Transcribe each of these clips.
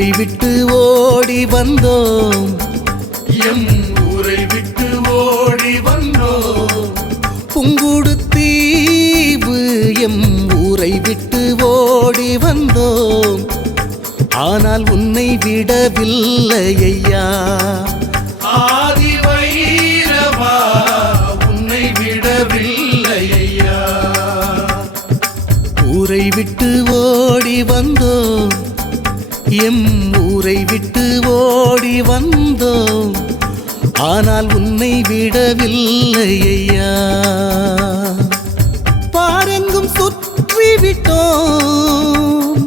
ஊரை விட்டு ஓடி வந்தோம், எம் ஊரை விட்டு ஓடி வந்தோம். புங்குடுதீவு எம் ஊரை விட்டு ஓடி வந்தோம். ஆனால் உன்னை விடவில்லை ஐயா, ஆதி வைரவா உன்னை விடவில்லை ஐயா. ஊரை விட்டு ஓடி வந்தோம், எம் ஊரை விட்டு ஓடி வந்தோம். ஆனால் உன்னை விடவில்லை ஐயா. பாரெங்கும் சுற்றி விட்டோம்,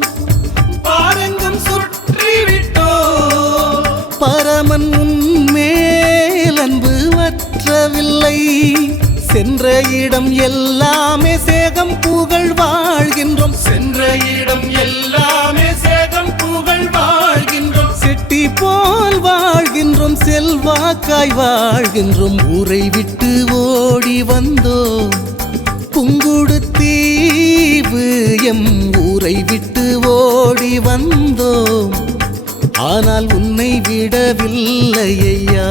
பாரெங்கும் சுற்றி விட்டோம். பரமன் உன்மேல் அன்பு வற்றவில்லை. சென்ற இடம் எல்லாமே சேகம் புகழ் வாழ்கின்றோம், சென்ற இடம் எல்லாமே சேகம் புகழ் வாழ்கின்றோம். செட்டி போல் வாழ்கின்றோம், செல்வாக்காய் வாழ்கின்றோம். ஊரை விட்டு ஓடி வந்தோம், புங்குடுதீவு எம் ஊரை விட்டு ஓடி வந்தோம். ஆனால் உன்னை விடவில்லை ஐயா,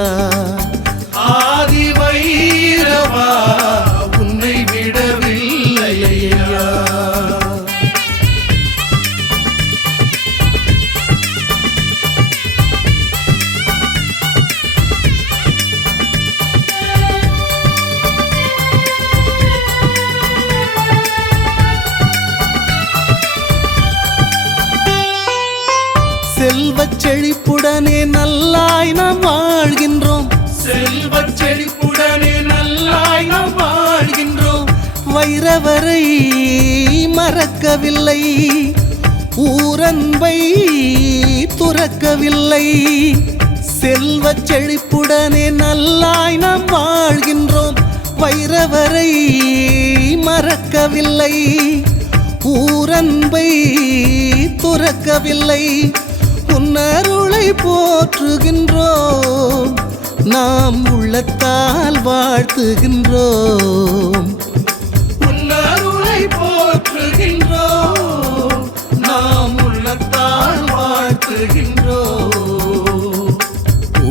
ஆதி வைரவா உன்னை விடவில்லை ஐயா. செல்வச் செழிப்புடனே நல்லாய் நாம் வாழ்கின்றோம், செல்வச் செழிப்புடனே நல்லாய் நாம் வாழ்கின்றோம். வைரவரை மறக்கவில்லை, ஊரன்பை துறக்கவில்லை. செல்வச் செழிப்புடனே நல்லாய் நாம் வாழ்கின்றோம், வைரவரை மறக்கவில்லை, ஊரன்பை துறக்கவில்லை. உன்னருளை போற்றுகின்றோம், நாம் உள்ளத்தால் வாழ்த்துகின்றோம். உன்னருளை போற்றுகின்றோம், நாம் உள்ளத்தால் வாழ்த்துகின்றோம்.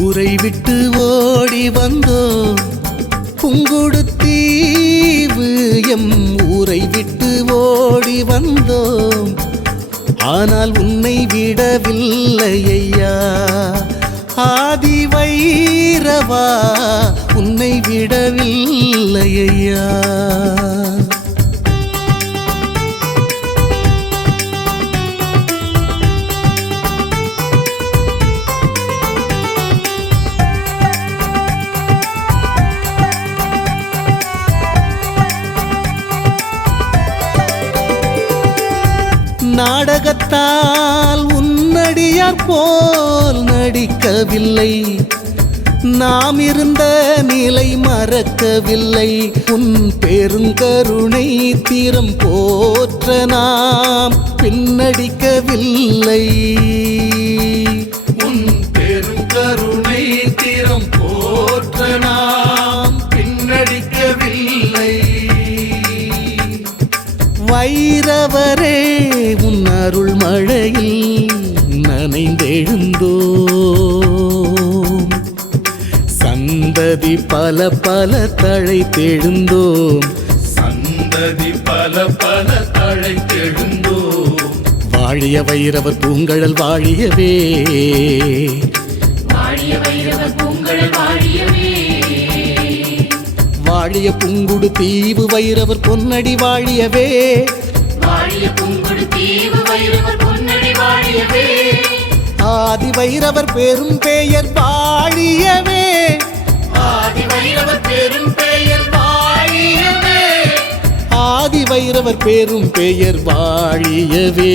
ஊரை விட்டு ஓடி வந்தோம், புங்குடுதீவு எம் ஊரை விட்டு ஓடி வந்தோம். ஆனால் உன்னை விடவில்லை ஐயா, ஆதி வைரவா உன்னை விடவில்லை ஐயா. நாடகத்தால் உன்னடியார் போல் நடிக்கவில்லை, நாம் இருந்த நிலை மறக்கவில்லை. உன் பெருங்கருணை தீரம் போற்ற நாம் பின்னடிக்கவில்லை. உன் பெருங்கருணை தீரம் போற்ற நாம் பின்னடிக்கவில்லை. வைரவரே உன் அருள் மழையில் நனைந்தெழுந்தோம், சந்ததி பல பல தழைத்தெழுந்தோம், சந்ததி பல பல தழைத்தெழுந்தோம். வாழிய வைரவர் பூங்கழல் வாழியவே, வாழிய வைரவர் பூங்கழல் வாழியவே. வாழிய புங்குடுதீவு வைரவர் பொன்னடி வாழியவே, வாழிய புங்குடுதீவு வைரவர் பொன்னடி வாழியவே. ஆதி வைரவர் பெரும் பெயர் வாழியவே, ஆதி வைரவர் பெரும் பெயர் வாழியவே. ஆதி வைரவர் பெரும் பெயர் வாழியவே,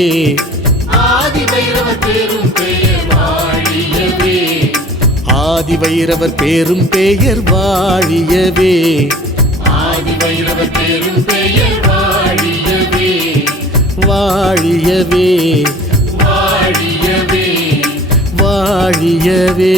ஆதி வைரவர் பெரும் பெயர் வாழியவே. ஆதி வைரவர் பெரும் பெயர் வாழியவே, ஆதி வைரவர் பெரும் பெயர் வாழியவே. வாழியவே வாழியவே வாழியவே.